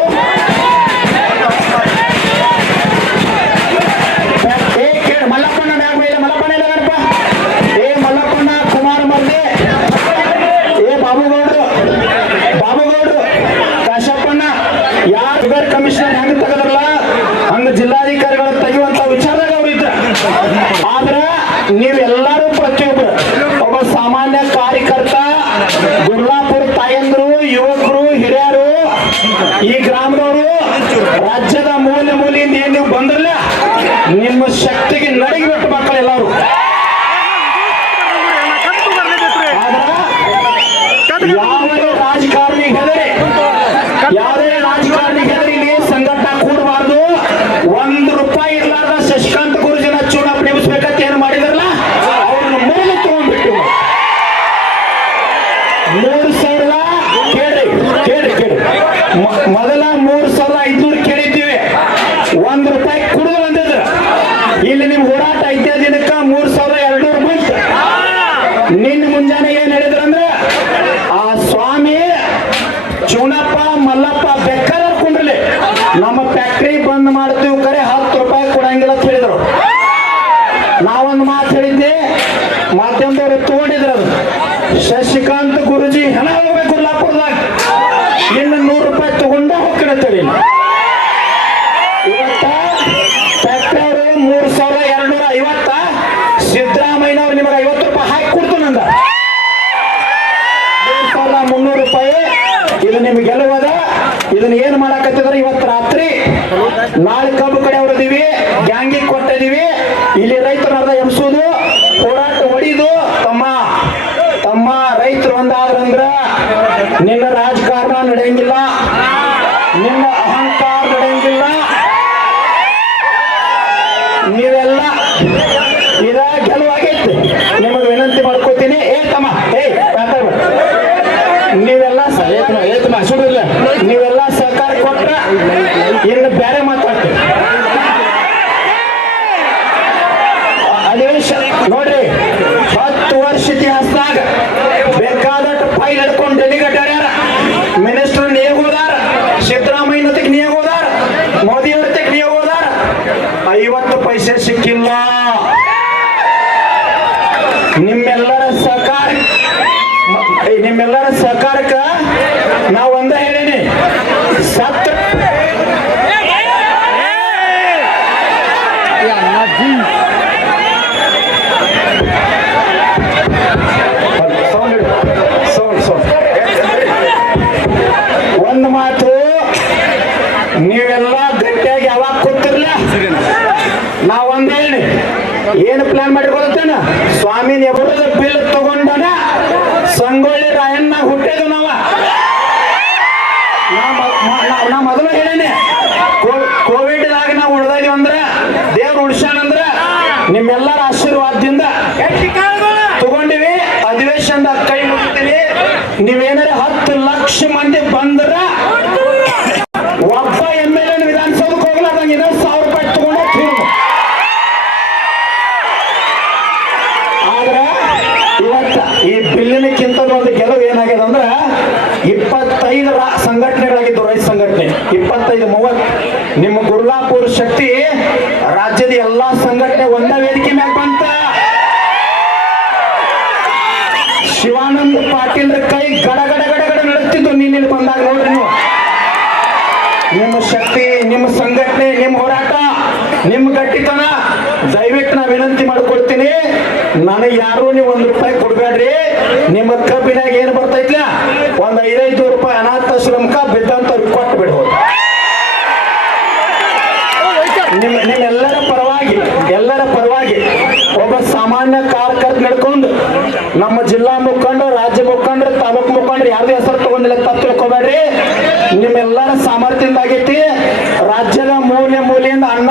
Yeah. Gurlapur ತಾಯಂದ್ರು, ಯುವಕರು, ಹಿರಿಯರು, ಈ ಗ್ರಾಮದವರು, ರಾಜ್ಯದ ಮೂಲೆ ಮೂಲೆಯಿಂದ ಏನ್ ನೀವು ಬಂದ್ರಲ್ಲ, ನಿಮ್ಮ ಶಕ್ತಿಗೆ ಬಿಟ್ಟು ಮಕ್ಕಳೆಲ್ಲರೂ ಯಾವ ರಾಜಕಾರಣಿ ಹೆದರಿ, ಯಾವುದೇ ರಾಜಕಾರಣಿ ಹೆದರಿ ಇಲ್ಲಿ ಸಂಘಟನ ಕೂಡಬಾರ್ದು ಒಂದು ರೂಪಾಯಿ ಇರ್ಲಾರ್ದ ಶಶಿಕಾಂತ್ ಗುರುಜಿನ ಚೂಡಪ್ಪ ನಿಲ್ಲಿಸ್ಬೇಕಂತ ಏನ್ ಮಾಡಿದ್ರಲ್ಲ ಅವ್ರನ್ನ ಮೂಲ ತಗೊಂಡ್ಬಿಟ್ಟು ಮೂರು ಸಾವಿರ ಕೇಳಿ ಕೇಳಿ ಕೇಳಿ ಮ- ಮೊದಲ ಮೂರು ಸಾವಿರ ಐದ್ನೂರು ಕೇಳಿದ್ದೀವಿ ಒಂದ್ ರೂಪಾಯಿ ಕುಡಿದು ಬಂದಿದ್ರ ಇಲ್ಲಿ ನಿಮ್ ಹೋರಾಟ ಐತೆ ದಿನಕ್ಕ ಮೂರ್ ಸಾವಿರ ಎರಡು ನೂರು ನಿನ್ನ ಮುಂಜಾನೆ ಏನ್ ಹೇಳಿದ್ರಂದ್ರ ಆ ಸ್ವಾಮಿ ಚೂನಪ್ಪ, ಮಲ್ಲಪ್ಪ ಬೆಕ್ಕರ ಕುಂಡ್ರಲಿ. ನಮ್ಮ ಫ್ಯಾಕ್ಟ್ರಿ ಬಂದ್ ಮಾಡ್ತೀವಿ ಕರೆ, ಹತ್ತು ರೂಪಾಯಿ ಕೊಡಂಗಿಲ್ಲ ಅಂತ ಹೇಳಿದ್ರು. ನಾವೊಂದು ಮಾತು ಹೇಳಿದ್ದೆ, ಮಾಧ್ಯಮದವ್ರು ತಗೊಂಡಿದ್ರು ಅದು. ಶಶಿಕಾಂತ್ ಗುರುಜಿ ಹೆಣ ಹೋಗ್ಬೇಕು, ಲಾಪುರದಾಗ. ಇನ್ನು ನೂರು ರೂಪಾಯಿ ತಗೊಂಡ ಹೋಗ್ತೀನಿ ಅವರು ಮೂರು ಸಾವಿರ ಎರಡು ನೂರ ಐವತ್ತ ಸಿದ್ದರಾಮಯ್ಯನವ್ರು ನಿಮಗೆ ಐವತ್ತು ರೂಪಾಯಿ ಹಾಕಿ ಕೊಡ್ತು ನಂದ. ಮೂರು ಸಾವಿರದ ಮುನ್ನೂರು ರೂಪಾಯಿ. ಇದು ನಿಮ್ಗೆ ಗೆಲುವದ. ಇದನ್ನ ಏನ್ ಮಾಡಕತ್ತಿದ್ರು ಇವತ್ತು ರಾತ್ರಿ? ನಾಳೆ ಕಬ್ಬು ಕಡೆ ಹೊರದೀವಿ ಗ್ಯಾಂಗಿಗೆ ಕೊಟ್ಟಿದೀವಿ ಇಲ್ಲಿ ರೈತರು ಅರ್ಧ ಎಬ್ಸೋದು, ಹೋರಾಟ ಹೊಡಿದು, ತಮ್ಮ ತಮ್ಮ ರೈತರು ಒಂದಾದ್ರಂದ್ರ ನಿನ್ನ ರಾಜಕಾರಣ ನಡೆಯಂಗಿಲ್ಲ, ನಿನ್ನ ಅಹಂಕಾರ ನಡೆಯಂಗಿಲ್ಲ ನೀವೆಲ್ಲ ಇದ ಗೆಲುವಾಗೈತಿ. ನಿಮಗೆ ವಿನಂತಿ ಮಾಡ್ಕೋತೀನಿ. ಏ ತಮ್ಮ ನೀವೆಲ್ಲ ಸ- ಏ ತಮ್ಮ, ಏ ತಮ್ಮ, ಸುಡಿಲ್ಲ ನೀವೆಲ್ಲ ಸಹಕಾರ ಕೊಟ್ಟ ಇನ್ನು ಬೇರೆ ನಿಮ್ಮೆಲ್ಲರ ಸಹಕಾರಕ್ಕ ನಾವು ಒಂದ ಹೇಳೇನಿ. ಸತ್ತ ಏನು ಪ್ಲಾನ್ ಮಾಡಿ ಸ್ವಾಮಿ ಎಬರದ ಬಿಲ್ ತಗೊಂಡನ ಸಂಗೊಳ್ಳಿ ರಾಯಣ್ಣ ಹುಟ್ಟಿದ ನಾವ. ನಾ ಮೊದಲು ಹೇಳೇನೆ. ಕೋವಿಡ್ ದಾಗ ನಾವು ಉಳ್ದಿದೀವಿ ಅಂದ್ರ, ದೇವ್ರ ಉಳ್ಸ್ಯಾನಂದ್ರ ನಿಮ್ಮೆಲ್ಲರ ಆಶೀರ್ವಾದದಿಂದ ತಗೊಂಡಿವಿ. ಅಧಿವೇಶನದ ಕೈ ಮುಗಿತೀನಿ ನೀವೇನಾರ ಹತ್ತು ಲಕ್ಷ ಮಂದಿ ಬಂದ್ರ, ಒಬ್ಬ ಎಂ ಎಲ್ ಎನ್ ವಿಧಾನಸೌಧಕ್ಕೆ ಹೋಗ್ಲಾರ್ದಂಗ ಇನ್ನೊಂದು ಸಾವಿರ ರೂಪಾಯಿ ತಗೊಂಡೆ ತಿರುಗು ಆದ್ರ ಇವತ್ತ ಈ ಬಿಲ್ಲಿನಕ್ಕಿಂತ ಒಂದು ಗೆಲುವು ಏನಾಗಿದೆ ಅಂದ್ರ ಇಪ್ಪತ್ತೈದು ರಾ- ಸಂಘಟನೆಗಳಾಗಿದ್ದು ರೈತ ಸಂಘಟನೆ ಇಪ್ಪತ್ತೈದು, ಮೂವತ್ತು. ನಿಮ್ಮ ಗುರ್ಲಾಪುರ ಶಕ್ತಿ ರಾಜ್ಯದ ಎಲ್ಲಾ ಸಂಘಟನೆ ಒಂದ ವೇದಿಕೆ ಮ್ಯಾಗ ಬಂತ. ಶಿವಾನಂದ ಪಾಟೀಲ್ ಕೈ ಗಡ ಗಡ ಗಡ ಗಡ ನಡೆಸ್ತಿದ್ದು ನೀನ್ ಬಂದಾಗ ನೋಡ್ರಿ ನೀವು. ನಿಮ್ಮ ಶಕ್ತಿ, ನಿಮ್ಮ ಸಂಘಟನೆ, ನಿಮ್ಮ ಹೋರಾಟ, ನಿಮ್ಮ ಗಟ್ಟಿತನ, ದಯವಿಟ್ಟು ನಾ ವಿನಂತಿ ಮಾಡ್ಕೊಳ್ತೀನಿ. ನನಗೆ ಯಾರು ನೀವು ಒಂದು ರೂಪಾಯಿ ಕೊಡ್ಬೇಡ್ರಿ. ನಿಮ್ಮ ಕಬ್ಬಿನಾಗ ಏನು ಬರ್ತೈತ್ಲ ಯಾರ್ದು ಹೆಸರು ತಗೊಂಡಿಲ್ಲ ತಪ್ಪು ತಿಳ್ಕೊಬೇಡ್ರಿ. ನಿಮ್ಮೆಲ್ಲರ ಸಾಮರ್ಥ್ಯದಿಂದ ಆಗೈತಿ ರಾಜ್ಯದ ಮೂಲೆ ಮೂಲೆಯಿಂದ ಅಣ್ಣ